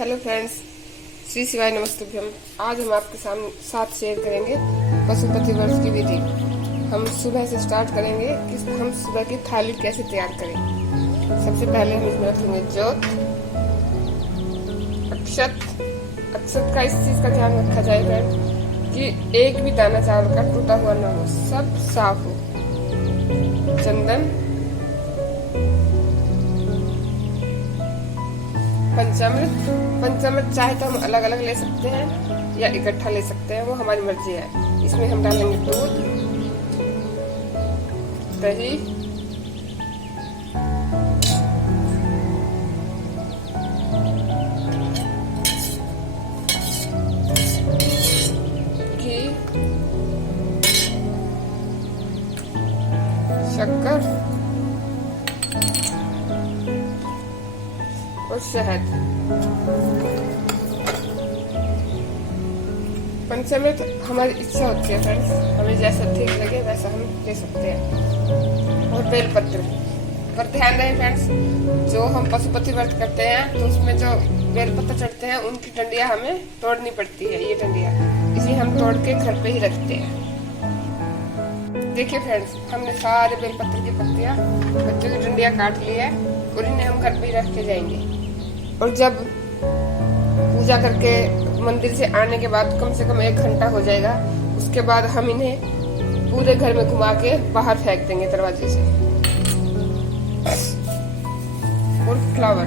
Hello friends, Shri शिवाय नमस्तुभ्यम। आज हम आपके साथ शेयर करेंगे पशुपति व्रत की विधि। हम सुबह से स्टार्ट करेंगे कि हम सुबह की थाली कैसे तैयार करें। सबसे पहले हम इसमें रखेंगे जोत, अक्षत। अक्षत का इस चीज का ध्यान रखा जाए फ्रेंड कि एक भी दाना चावल का टूटा हुआ ना हो, सब साफ हो। चंदन, पंचामृत चाहे तो हम अलग अलग ले सकते हैं या इकट्ठा ले सकते हैं, वो हमारी मर्जी है। इसमें हम डालेंगे दूध, दही, घी, शक्कर और शहद। पंचामृत हमारी इच्छा होती है फ्रेंड्स, हमें जैसा ठीक लगे वैसा हम ले सकते हैं। और बेलपत्र पर ध्यान रहे फ्रेंड्स, जो हम पशुपति व्रत करते हैं तो उसमें जो बेलपत्र चढ़ते हैं उनकी डंडियां हमें तोड़नी पड़ती है। ये डंडियां इसी हम तोड़ के घर पे ही रखते हैं। देखिए फ्रेंड्स, हमने सारे बेलपत्र की पत्तियों की डंडियां काट ली है और इन्हें हम घर पे ही रख के जाएंगे। और जब पूजा करके मंदिर से आने के बाद कम से कम 1 घंटा हो जाएगा, उसके बाद हम इन्हें पूरे घर में घुमा के बाहर फेंक देंगे दरवाजे से। और फ्लावर,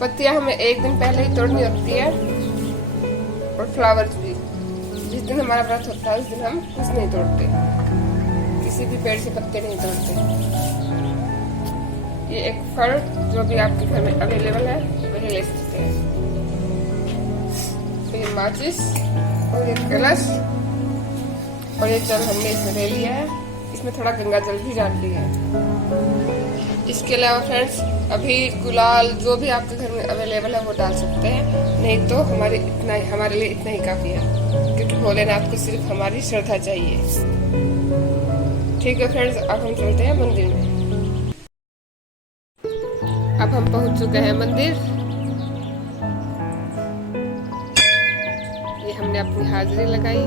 पत्तियां हमें 1 दिन पहले ही तोड़नी होती है। और फ्लावर्स भी, जिस दिन हमारा व्रत होता है उस दिन हम कुछ नहीं तोड़ते, किसी भी पेड़ से पत्ते नहीं तोड़ते। ये एक फल जो भी आपके घर में अवेलेबल है वही ले सकते हैं। तो ये माचिस और ये कलश और ये जल हमने इसमें ले लिया है। इसमें थोड़ा गंगा जल भी डाल लिया है। इसके अलावा फ्रेंड्स, अभी गुलाल जो भी आपके घर में अवेलेबल है वो डाल सकते हैं, नहीं तो हमारे लिए इतना ही काफी है, क्योंकि भोलेनाथ को सिर्फ हमारी श्रद्धा चाहिए। ठीक है फ्रेंड्स, अब हम चलते हैं मंदिर में। अब हम पहुंच चुके हैं मंदिर। ये हमने अपनी हाजिरी लगाई।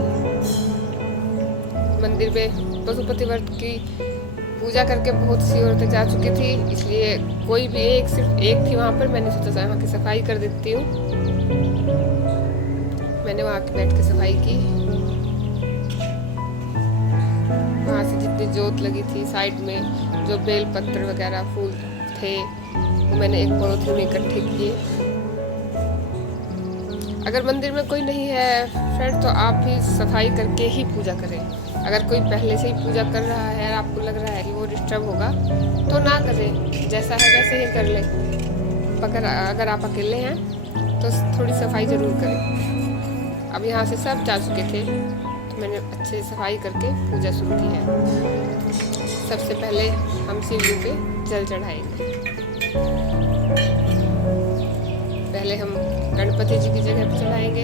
मंदिर में पशुपति व्रत की पूजा करके बहुत सी औरतें जा चुकी थी, इसलिए कोई भी सिर्फ एक थी वहां पर। मैंने सोचा वहां की सफाई कर देती हूँ। मैंने वहां की बैठ के सफाई की। वहां से जितनी जोत लगी थी साइड में, जो बेल पत्र वगैरह फूल थे, मैंने एक पॉलीथिन में इकट्ठे किए। अगर मंदिर में कोई नहीं है फ्रेंड तो आप भी सफाई करके ही पूजा करें। अगर कोई पहले से ही पूजा कर रहा है और आपको लग रहा है कि वो डिस्टर्ब होगा तो ना करें, जैसा है वैसे ही कर ले। अगर आप अकेले हैं तो थोड़ी सफाई जरूर करें। अब यहाँ से सब जा चुके थे तो मैंने अच्छे से सफाई करके पूजा शुरू की है। सबसे पहले हम शिव जी पे जल चढ़ाएंगे। पहले हम गणपति जी की जगह पर चढ़ाएंगे।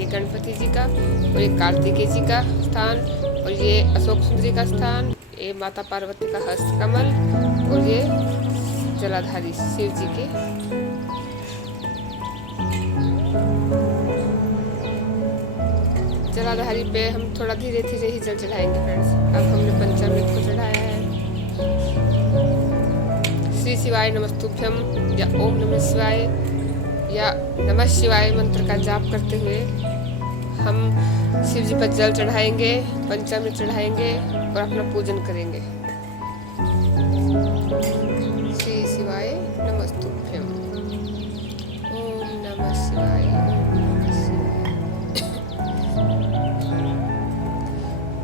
ये गणपति जी का और ये कार्तिकेय जी का स्थान और ये अशोक सुंदरी का स्थान, ये माता पार्वती का हस्त कमल और ये जलाधारी शिव जी के। जलाधारी पे हम थोड़ा धीरे धीरे ही जल चढ़ाएंगे फ्रेंड्स। अब हमने पंचामृत को चढ़ाया है। श्री शिवाय नमस्तुभ्यम या ओम नमः शिवाय या नमः शिवाय मंत्र का जाप करते हुए हम शिव जी पर जल चढ़ाएंगे, पंचामृत चढ़ाएंगे और अपना पूजन करेंगे। श्री शिवाय नमस्तुभ्यम, ओम नमः शिवाय, ओम नमः शिवाय।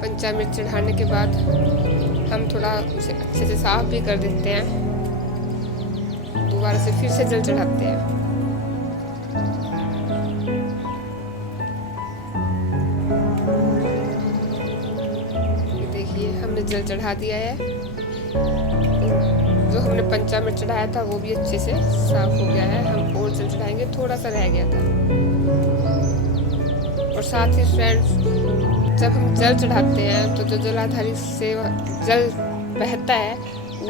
पंचामृत चढ़ाने के बाद हम थोड़ा उसे अच्छे से साफ भी कर देते हैं। दोबारा से फिर से जल चढ़ाते हैं। देखिए हमने जल चढ़ा दिया है। जो हमने पंचामृत चढ़ाया था वो भी अच्छे से साफ हो गया है। हम और जल चढ़ाएंगे, थोड़ा सा रह गया था। और साथ ही फ्रेंड्स, जब हम जल चढ़ाते हैं तो जो जलाधारी से जल बहता है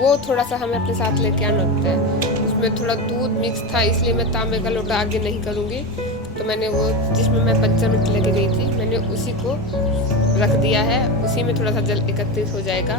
वो थोड़ा सा हमें अपने साथ लेके आना होता है। उसमें थोड़ा दूध मिक्स था, इसलिए मैं तांबे का लोटा आगे नहीं करूँगी। तो मैंने वो जिसमें मैं 5 मिनट लेके गई थी, मैंने उसी को रख दिया है। उसी में थोड़ा सा जल एकत्रित हो जाएगा।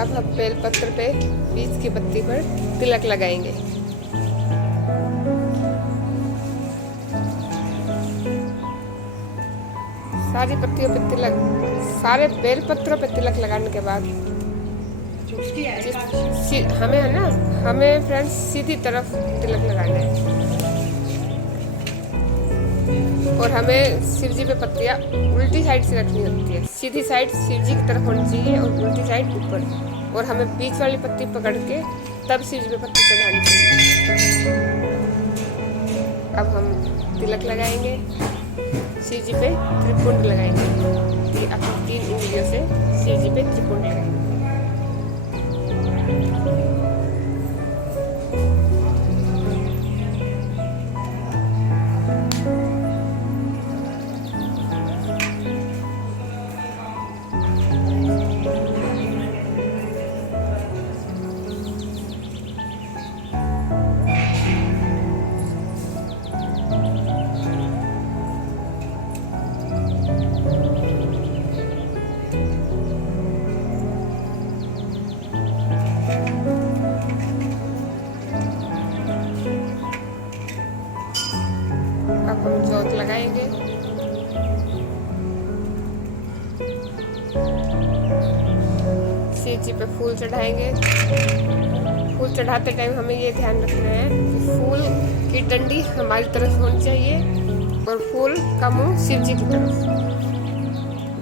अब हम बेलपत्र पे बीच की पत्ती पर तिलक लगाएंगे। सारी पत्तियों पे तिलक, सारे बेलपत्रों पे तिलक लगाने के बाद हमें है ना, हमें फ्रेंड्स सीधी तरफ तिलक लगाना है। और हमें शिव जी पे पत्तियाँ उल्टी साइड से रखनी होती है। सीधी साइड शिव जी की तरफ होनी चाहिए और उल्टी साइड ऊपर। और हमें बीच वाली पत्ती पकड़ के तब शिव जी पे पत्ती चढ़ानी चाहिए। अब हम तिलक लगाएंगे, शिव जी पे त्रिपुंड लगाएंगे। अपनी 3 उंगलियों से शिव जी पे त्रिपुंड लगाएंगे। अब हम जोत लगाएंगे। शिव जी पे फूल चढ़ाएंगे। फूल चढ़ाते टाइम हमें ये ध्यान रखना है कि फूल की डंडी हमारी तरफ होनी चाहिए और फूल का मुंह शिव जी की तरफ।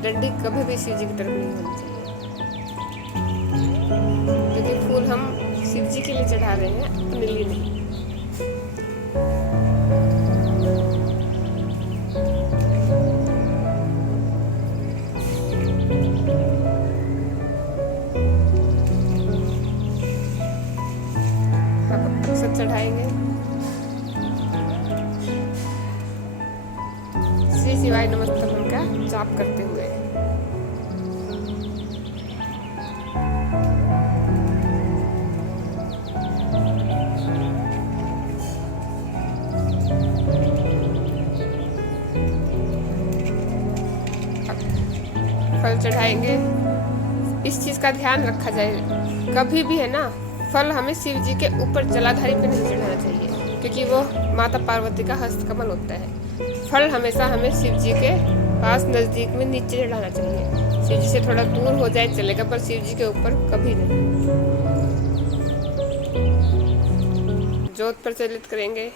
डंडी कभी भी शिव जी की तरफ नहीं होनी चाहिए, क्योंकि फूल हम शिव जी के लिए चढ़ा रहे हैं, अपने लिए नहीं। अक्षत चढ़ाएंगे। श्री शिवाय नमस्तम का जाप करते हुए। फल चढ़ाएंगे। इस चीज का ध्यान रखा जाए, कभी भी है ना, फल हमें शिव जी के ऊपर जलाधारी पे नहीं चढ़ाना चाहिए, क्योंकि वो माता पार्वती का हस्तकमल होता है। फल हमेशा हमें शिव जी के पास नजदीक में नीचे चढ़ाना चाहिए। शिव जी से थोड़ा दूर हो जाए चलेगा, पर शिव जी के ऊपर कभी नहीं। जोत प्रज्वलित करेंगे।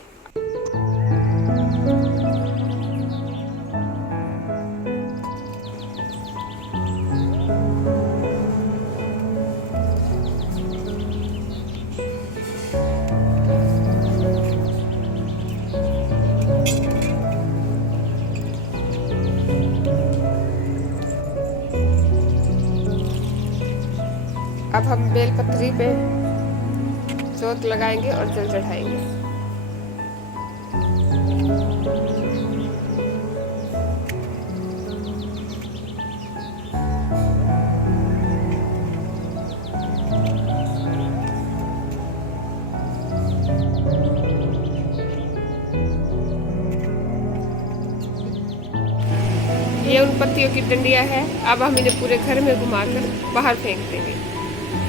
अब हम बेलपत्री पे जोत लगाएंगे और जल चढ़ाएंगे। ये उन पत्तियों की डंडियां है। अब हम इन्हें पूरे घर में घुमाकर बाहर फेंक देंगे।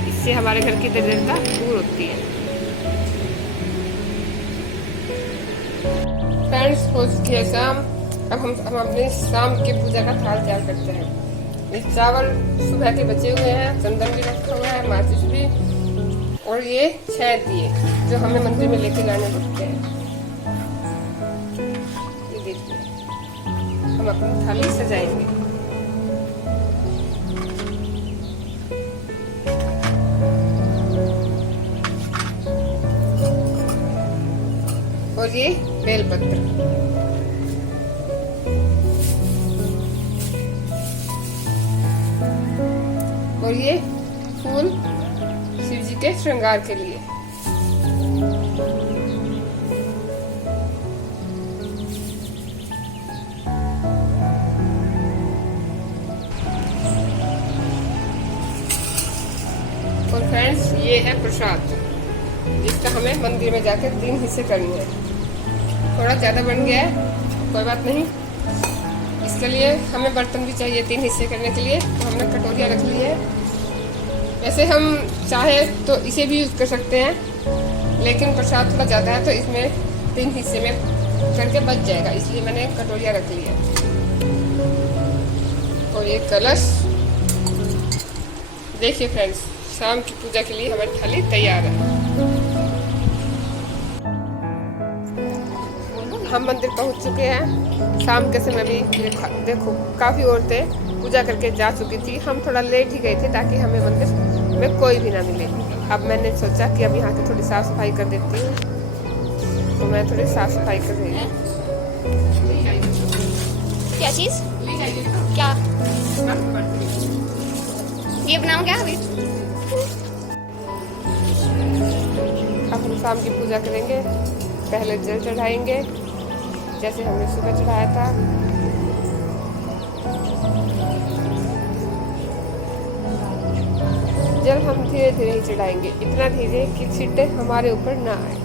इससे हमारे घर की दरिद्रता दूर होती है। फ्रेंड्स, हो चुकी है शाम। अब हम अपने शाम की पूजा का थाल तैयार करते हैं। ये चावल सुबह के बचे हुए हैं, चंदन भी रखा हुआ है, माचिस भी, और ये 6 दिए जो हमें मंदिर में लेके जाने पड़ते हैं। ये देखिए, हम अपनी थाली सजाएंगे। और ये बेलपत्र, और ये फूल शिव जी के श्रृंगार के लिए। और फ्रेंड्स, ये है प्रसाद, जिसका हमें मंदिर में जाकर 3 हिस्से करनी है। थोड़ा ज्यादा बन गया है, कोई बात नहीं। इसके लिए हमें बर्तन भी चाहिए 3 हिस्से करने के लिए, तो हमने कटोरियाँ रख ली है। वैसे हम चाहे तो इसे भी यूज कर सकते हैं, लेकिन प्रसाद थोड़ा ज्यादा है तो इसमें 3 हिस्से में करके बच जाएगा, इसलिए मैंने कटोरियाँ रख ली है। और ये कलश, देखिए फ्रेंड्स, शाम की पूजा के लिए हमारी थाली तैयार है। हम मंदिर पहुंच चुके हैं। शाम के समय भी देखो काफी औरतें पूजा करके जा चुकी थी। हम थोड़ा लेट ही गए थे ताकि हमें मंदिर में कोई भी ना मिले। अब मैंने सोचा कि अब यहाँ की थोड़ी साफ सफाई कर देती हूँ, तो मैं थोड़ी साफ सफाई कर रही हूँ। क्या चीज? क्या ये बनाऊं क्या अभी? अब हम शाम की पूजा करेंगे। पहले जल चढ़ाएंगे, जैसे हमने सुबह चढ़ाया था। जल हम धीरे धीरे ही चढ़ाएंगे, इतना धीरे कि छींटे हमारे ऊपर ना आए।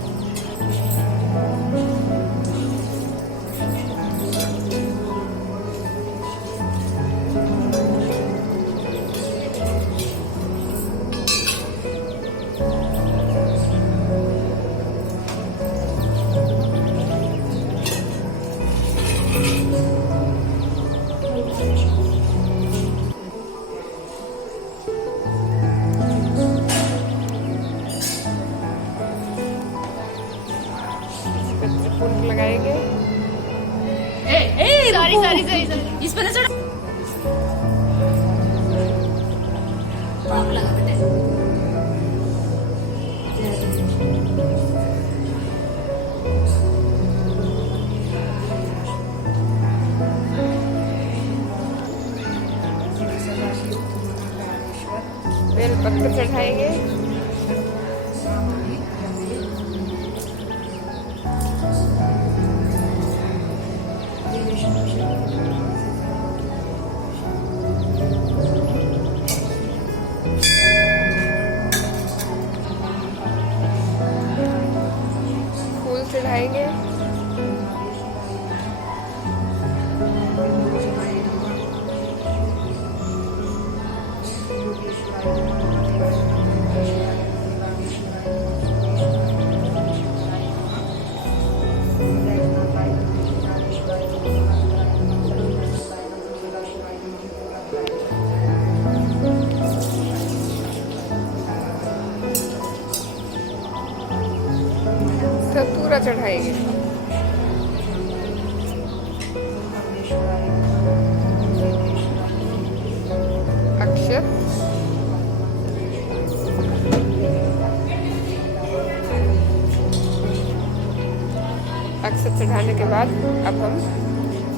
लगाएंगे। सॉरी इस पर ना चढ़ा। बेल पत्र चढ़ाएंगे। फूल चढ़ाएंगे। धतूरा चढ़ाएंगे। अक्षत, अक्षत चढ़ाने के बाद अब हम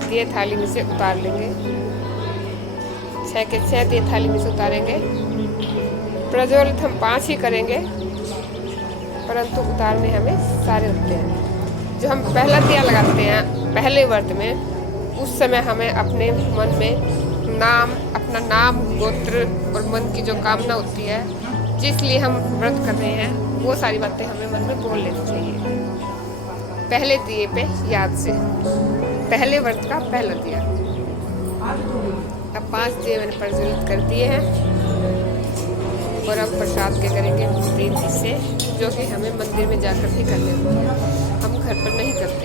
दिए थाली में से उतार लेंगे। 6 के 6 दिए थाली में से उतारेंगे। प्रज्वलित हम 5 ही करेंगे, परंतु उतारने हमें सारे होते हैं। जो हम पहला दिया लगाते हैं पहले व्रत में, उस समय हमें अपने मन में अपना नाम, गोत्र और मन की जो कामना होती है, जिस लिए हम व्रत कर रहे हैं, वो सारी बातें हमें मन में बोल लेनी चाहिए। पहले दिए पे याद से, पहले व्रत का पहला दिया। अब 5 दिए मैंने प्रज्वलित कर दिए हैं, और अब प्रसाद के करेंगे 3 हिस्से, जो कि हमें मंदिर में जाकर ही करने होते हैं, हम घर पर नहीं करते।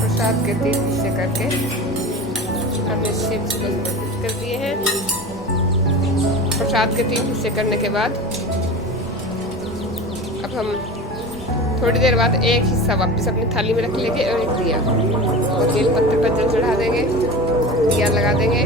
प्रसाद के 3 हिस्से करके कर दिए हैं। प्रसाद के 3 हिस्से करने के बाद अब हम थोड़ी देर बाद एक हिस्सा वापस अपनी थाली में रख लेंगे और एक दिया और बेल पत्ते पर जल चढ़ा देंगे, दिया लगा देंगे।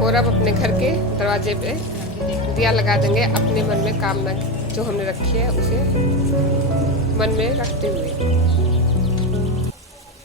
और अब अपने घर के दरवाजे पे दिया लगा देंगे, अपने मन में कामना जो हमने रखी है उसे मन में रखते हुए।